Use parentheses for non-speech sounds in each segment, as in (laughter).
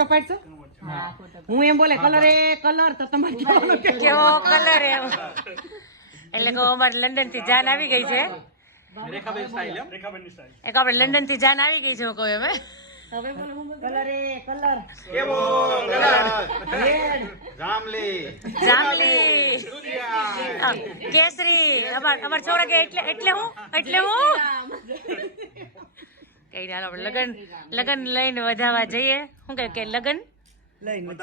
Photo પાડશો? હું. એમ બોલે કલર એ કલર તો તમારે કેવો કલર એમ એટલે કે અમારે લંડનથી જાન આવી ગઈ છે. એક આપણે લંડનથી જાન આવી ગઈ છે હું કહું એમ કલર એ કલર જામલી જાંબલી. કેસરી. અમાર અમાર છોકરા કે એટલે એટલે હું? એટલે હું? (laughs) (laughs) કઈ ના આપણે લગન લગન લઈને વધાવવા જઈએ. શું કહ્યું કે લગન? લઈને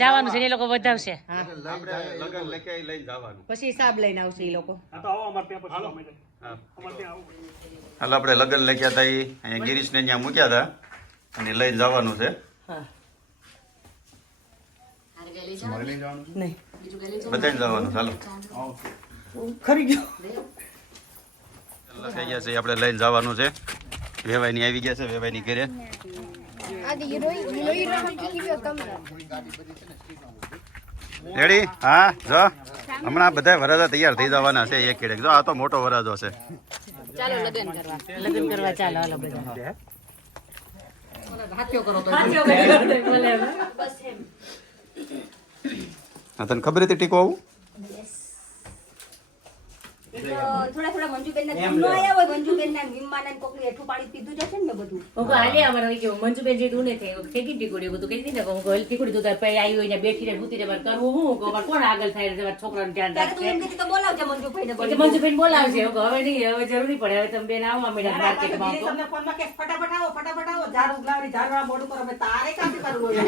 જવાનું છે. ને એ લોકો વધાવશે. આપણે લગન લેકે આઈ લઈને જવાનું. પછી હિસાબ લઈને આવશે એ લોકો. હાલો. આપણે લગન લખ્યા હતા અહીંયા ગિરીશને ત્યાં મૂક્યા હતા અને લઈને જવાનું છે. હા. બધાને જવાનું ચાલો ખરી ગયો. થઈ ગયા છે આપણે લઈને જવાનું છે. વેવાઈની આવી ગયા છે વેવાઈની ઘરે. રેડી હા જો. હમણાં બધા વરાજા તૈયાર થઈ જવાના છે એક ખેડે જો આ તો મોટો વરાજો છે. લગન કરવા. ચાલો હાલો બધા. હા, તને ખબર હતી ટીકો આવું? થોડા થોડા મંજુબેન ના જમનો આયા હોય મંજુબેન ના વિમાન ના કોકની હેઠું પાણી પીધું જશે ને બધું. હું મંજુબેન જે દુને થઈ, ફેંકી ટીકુડી બધું કહી દીધું કે હું કહું, ટીકુડી તું તાર આવી હોય ને બેઠી રહે, ભૂતી રહે, મારે કરવું હું? કહું, મારે કોણ આગળ થાય છે, મારા છોકરાનું ધ્યાન ત્યારે તું એમ કીધું તો બોલાવજે મંજુભાઈ ને એટલે મંજુબેન બોલાવશે. હવે નહીં હવે જરૂરી પડે. હવે તમે બેન આવો અમે માર્કેટમાં ગિરીશ અમને ફોનમાં કે ફટાફટ આવો ફટાફટ આવો. ઝાડ ઉગલાવડી મોઢું અમે તારે કાંથી કરવું. હું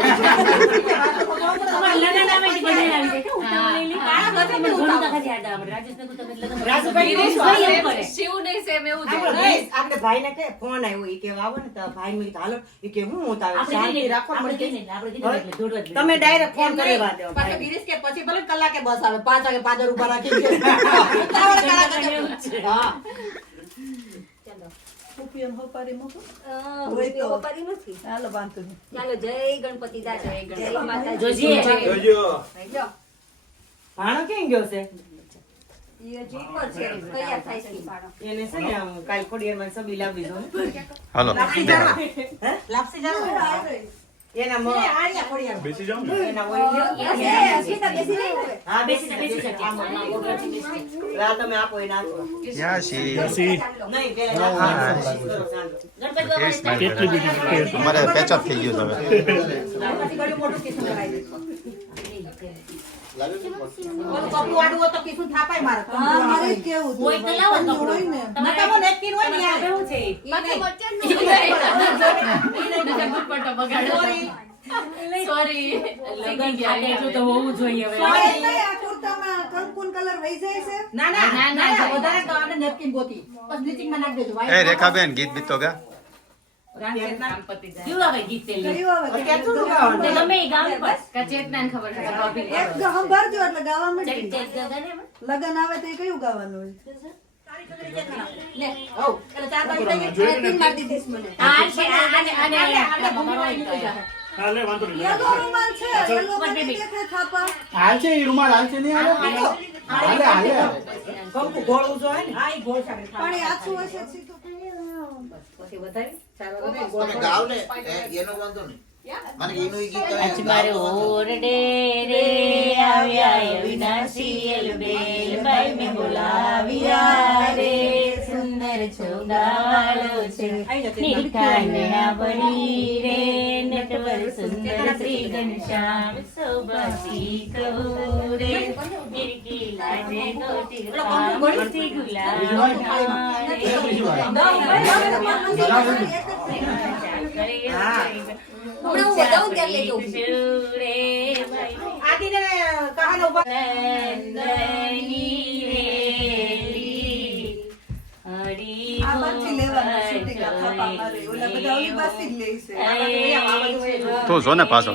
(laughs) ભાઈ ભાઈને કે ફોન આવ્યો આવો ને તો ભાઈ મેં હાલો. કે હું હું રાખો તમે ડાયરેક્ટ ફોન કરી ભાઈ. ગિરીશ કે પછી ભલે કલાકે બસ આવે પાંચ વાગે પાદર ઊભા રાખી (laughs) દે. હોપારી કલાકે હોય હોપારી નથી. ચાલો વાંધો નહીં. ચાલો જય ગણપતિ દાદા. જય માતા જોજે. ભાણો ક્યાં ગયો છે? તૈયાર થાય છે. ઈ ભાણો. એને ને. એના. એ, સીતા બેસી હવે. હા બેસી જા, બેસી જા. આ તમે આપો નહીં પેલા નાખો. ગણપતિ સ્માઈલ કરે. અમારે પેચઅપ થઈ ગયું હવે કરાવી. (laughs) રેખાબેન ગીત બીત તો લગન આવે તો કયું ગાવાનું હોય? મને. આ પણ આછું હશે પછી વધારે ચાલો ગાવ ને એનો વાંધો નહીં. મને એનું ઈ ગીત તમે આજ મારે ઓરડે રે આવ્યા અવિનાશી એલબેલ ભાઈ મેં બોલાવ્યા રે સુંદર છોગાવાળો છે નિખાંડના પડી રે નટવર સુંદર શ્રી ઘનશ્યામ શોભાથી કહું રે નિરકી લાજે ગોટી છું. ગુલાબ તું જો ને પાછો.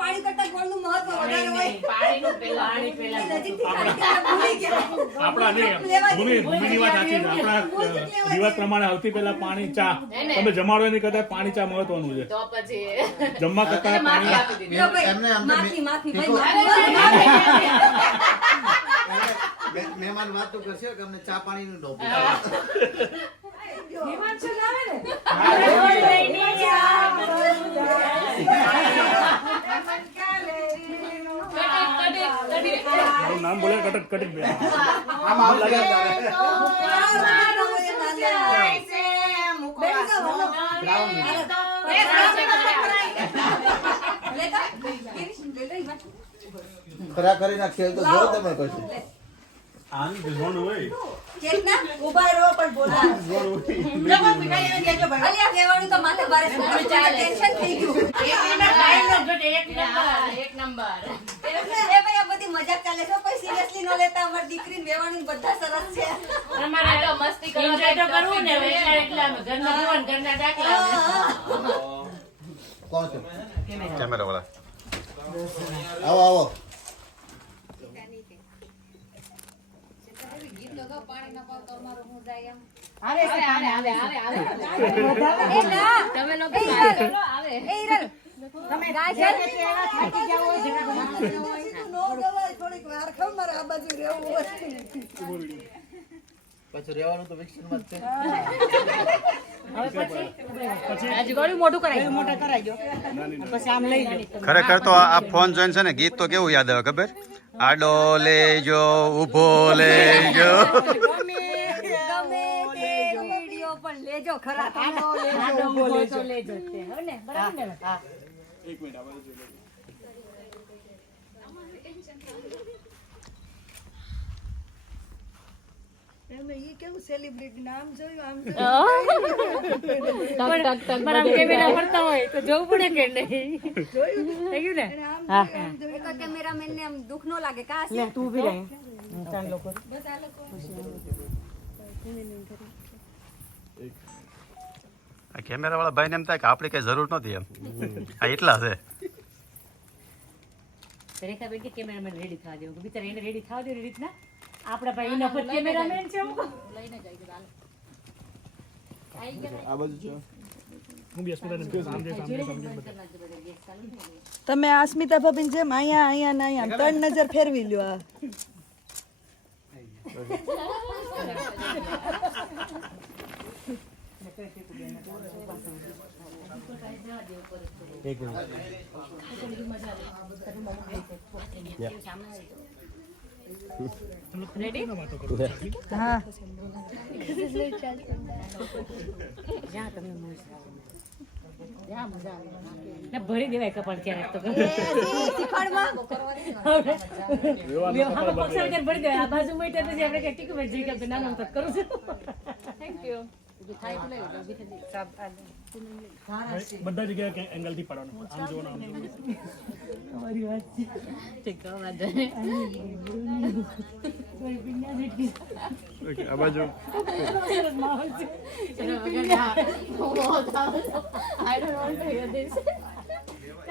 પાણી કરતા ગોળ ને મહત્વ આપણા નહીં ભૂમિ વાત સાચી છે. આપણા રિવાજ પ્રમાણે સૌથી પહેલા પાણી ચા. તમે જમાડો એની કરતા પાણી ચા મહત્વનું છે. જમવા કરતા પાણી. મહેમાન વાત તો કરશે કે અમને ચા પાણીનું ડોપ મારું નામ બોલે કટક કટક બે. આમ આમ. ખરા આ ખેલ તો જો તમે પછી. આની જઝવણ હોય. ચેતના, ઊભા રહો પણ આ કહેવાનું તો માથે ભારે ટેન્શન થઈ ગયું. એક નંબર. ચાલે છે કોઈ સિરિયસલી ન લેતા અમારી દીકરીને વેવાણું બધા સરસ છે. અમારે તો મસ્તી કરવા તો કરવું ને એટલે એટલે અમે ઘરના ભગવાન ઘરના દાખલા કોણ છે? કેમેરા વાળા. આવો આવો. આવે આવે, આવે, આવે, આવે. તમે લોકો એ તમે જે તે થાકી ગયા હોય, થોડીક વાર ખમ આ બાજુ રહેવું હોય. પછી રહેવાનું તો વિકસનમાં જ છે. હજી ગળું મોટું કરાય મોટા કરાવજો. પછી આમ લઈ લો. ખરેખર તો આ ફોન જોઈને છે ને ગીત તો કેવું યાદ આવે ખબર? આડો લેજો ઊભો લેજો. ગમે તે વીડિયો પણ લેજો ખરા લેજો, લેજો. તો. લેજો જ તે. હવે ને, બરાબર ને? હા. એમને ઈ કેવું સેલિબ્રિટી નામ જોયું? આમ જોયું? આમ (laughs) કેમેરા ફરતા હોય તો જોવું પડે કે નહીં? થઈ ગયું ને? હા, જોયું, આમ જોયું. એક કેમેરામેન ને આમ દુઃખ ન લાગે. કા લે, તું ઊભી રહે. ચાલ લોકો. આ કેમેરા વાળા ભાઈને એમ થાય કે આપણે કઈ જરૂર નથી એમ. આ એટલા છે. રેખાબેન કે કેમેરામેન રેડી થવા દેવું. બિચારા એને રેડી થવા દેવું રીતના આપણા ભાઈ એના પર કેમેરામેન છે હું કહું. હું બી અસ્મિતાને સાંજે સાંજે સમજી તમે આ અસ્મિતા ભાભી જેમ અહીંયા અહીંયા ને અહીંયા ત્રણ નજર ફેરવી લ્યો આ. હા જ્યાં તમને મજા આવે. જ્યાં આવે. ના, ભરી દેવાય કપાળ ક્યારેક તો ભરી દેવાય આ બાજુ મોટા પછી આપણે કઈ ટીકું જઈ ગયા ના કરું છું થેન્ક યુ બધા જગ્યાએ એંગલથી પડવાનું. આમ જોવાનું તમારી વાત છે. ઠીક વાંધો જેટલી આ બાજુ. ચલો, વગર ના. I don't want to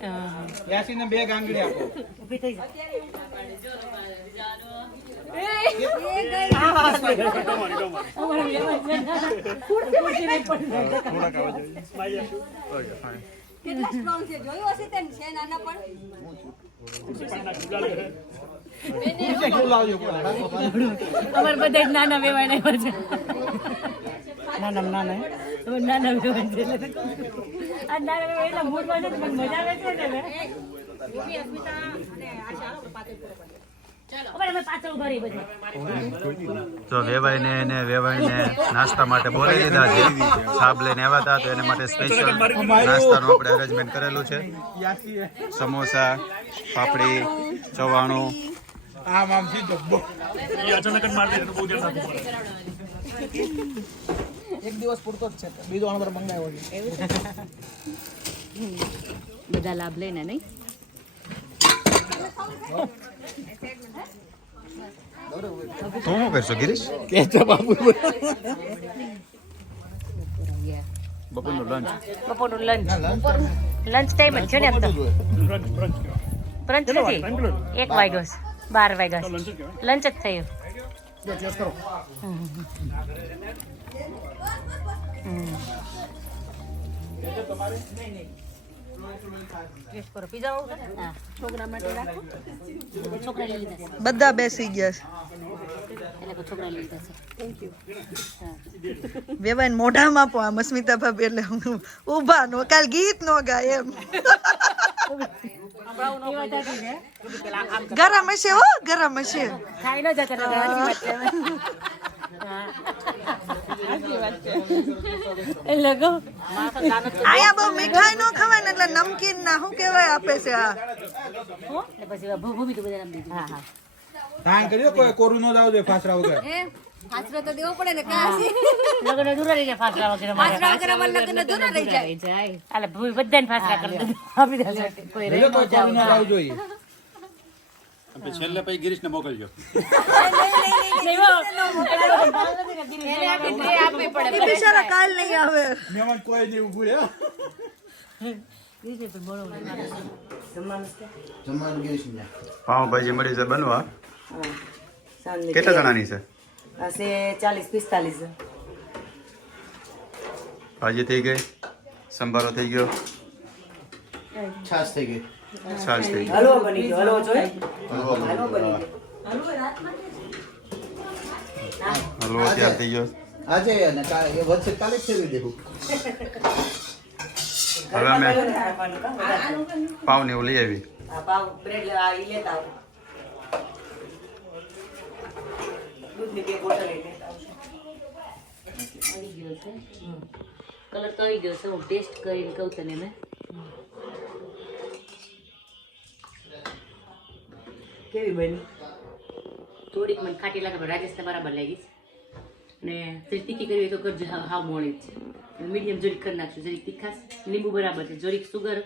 મને મજા આવે છે ને હવે. અમારે વેવાય નાના નાના નાના. બધા તો વેવાઈને ને વેવાઈને નાસ્તા માટે બોલાવી દીધા છે. સાબ લઈને આવ્યા હતા તો એના માટે સ્પેશિયલ નાસ્તાનું આપણે અરેન્જમેન્ટ કરેલું છે. સમોસા પાપડી ચવાણું. આમ આમ. અચાનક મારી બહુ ધ્યાન રાખવું પડે. એક દિવસ પૂરતો જ છે. બીજો નંબર મંગાવ્યો છે. બધા લાભ લઈને નહીં? તું શું કરશો ગિરીશ? કેચપ આપું બપોરનું લંચ બપોરનું લંચ લંચ ટાઈમ જ છે ને તો. બ્રંચ નથી? એક વાગ્યો બાર વાગ્યા લંચ જ થયું. બધા બેસી ગયા છે. છે મોઢામાં પણ આમ અસ્મિતા ભાભી એટલે હું ઊભા નો, કાલ ગીત નો ગાય એમ. ગરમ હશે હો, ગરમ હશે. એટલે કહું. આયા બહુ મીઠાઈ નો ખવાય ને એટલે નમકીન ના શું કહેવાય આપે છે આ? પછી ભૂમિ તો બધા દીધી. હા હા. ધાન કર્યો કોઈ કોરું નો જાવ જોઈએ ફાસરા વગર. હે? તો દેવો પડે ને કાશી લગ્ન દૂર રહી જાય ફાસલા વગેરે. હાથરા વગર અમારે લગ્ન અધૂરા રહી જાય. એટલે ભૂમિ બધાને ફાસલા કરી દીધું આપી દે કોઈ રહી એટલે કોઈ કોરું નો જાવ જોઈએ. છેલ્લે પછી ગિરીશને મોકલજો. બિચારા કાલ નહીં આવે. મહેમાન કોઈ નહીં પાઉંભાજી મળી છે બનવા. કેટલા જણાની છે? ચાલીસ પિસ્તાલીસ ભાજી થઈ ગઈ? સંભારો થઈ ગયો? છાસ થઈ ગઈ. છાશ થઈ ગઈ. હલવો બની ગયો હલવો જોઈએ હલવો બની ગયો. હલવો તૈયાર થઈ ગયો આજે અને કાલે વચ્ચે કાલે ફેરવી દેવું. હવે અમે પાઉં ને એવું લઈ આવી. આ પાવ બ્રેડ લેતા આવો. દૂધની બે બોટલ લેતા આવી. ગયો છે? કલર તો આવી ગયો છે. હું ટેસ્ટ કરીને કહું તને મેં. કેવી બની? થોડીક મને ખાટી લાગે પણ રાજેશને બરાબર લાગી છે. ને જરી તીખી કરવી તો કરજો હાવ મોણી જ છે. મીડિયમ જરીક કરી નાખશું. જરીક તીખાશ લીંબુ બરાબર છે. જરીક સુગર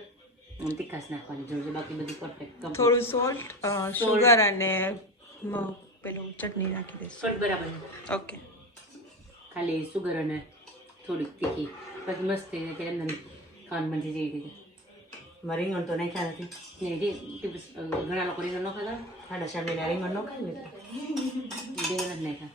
અને તીખાશ નાખવાની જરૂર છે. બાકી બધું પરફેક્ટ થોડું સોલ્ટ. સુગર અને પેલું ચટણી નાખી દઈશ. સોલ્ટ બરાબર ઓકે. ખાલી સુગર અને થોડીક તીખી. બાકી મસ્ત થઈ જાય ત્યારે એમને ખાવાનું મન થઈ મારે રીંગણ તો નાખ્યા નથી ને જે તે બસ, અ, ઘણા લોકો રીંગણ ન ખાતા સાડા શામીના રીંગણ નો ખાય ને બે જ નાખ્યા